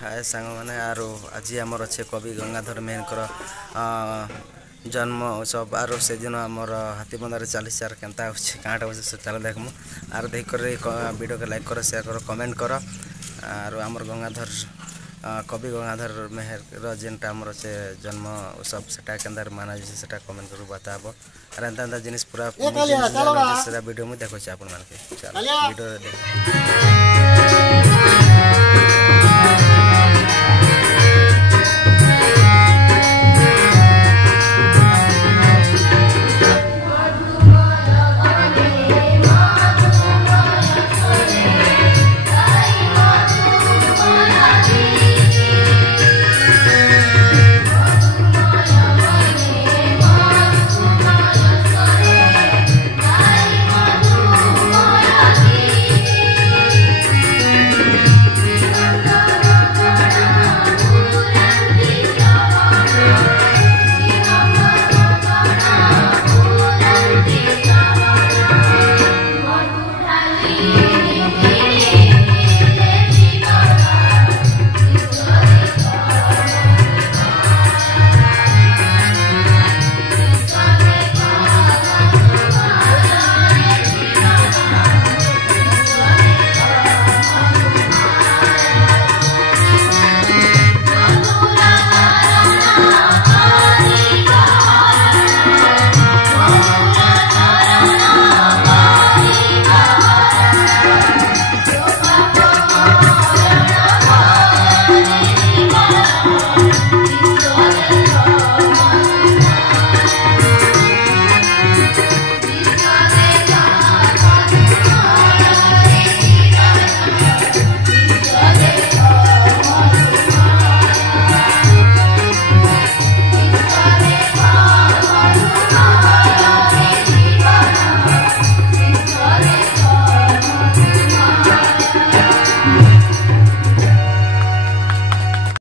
हाय सांग मैंने आरो आज आमर अच्छे कवि गंगाधर मेहर जन्म उत्सव आरो से दिन आमर हाथीबंधारे चली यार केन्ता कहाँटा हो चल देखमु आर देख कर वीडियो के लाइक कर शेयर कर कमेंट कर आरो आमर गंगाधर कवि गंगाधर मेहर जेनटा आमर से जन्म उत्सव सेटा केन्ता माना से कमेंट कर बताब आर एंता जिनिस पूरा वीडियो मुझे देखो आपण मान वीडियो देख